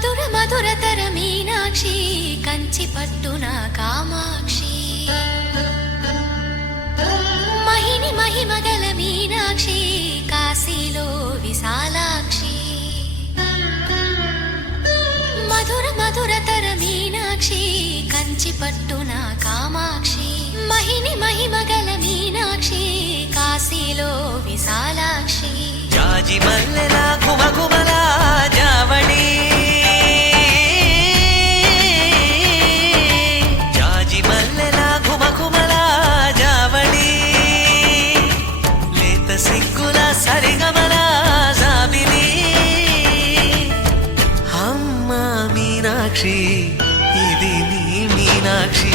మధుర మధురతర మీనాక్షి కంచి పట్టున కామాక్షి మహిని మహిమగల మీనాక్షి కాశీలో విశాలాక్షి మధుర మధురతర మీనాక్షి కంచి పట్టున కామాక్షి మహిని మహిమగల మీనాక్షి కాశీలో విశాలాక్షి జాజి మల్లెలా ఘుమఘుమలా జావళి జాజి మల్లెలా ఘుమఘుమలా జావళి లేత సిగ్గుల సరిగమల జాబిలి అమ్మ మీనాక్షి ఇది నీ మీనాక్షి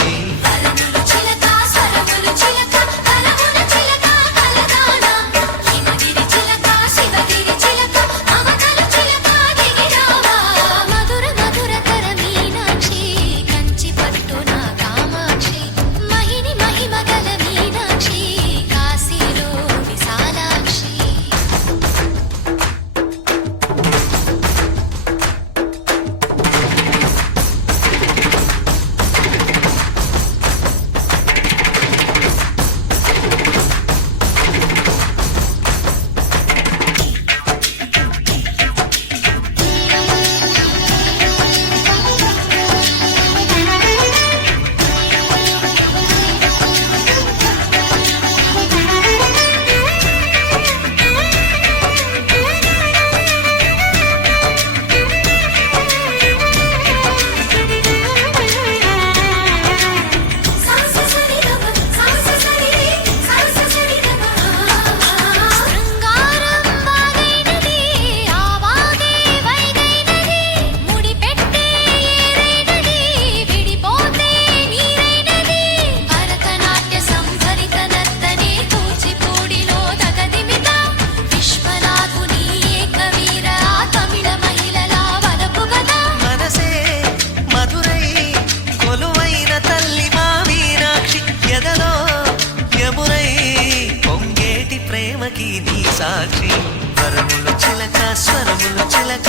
ప్రేమకి నీ సాక్షి వరములు చిలక స్వరములు చిలక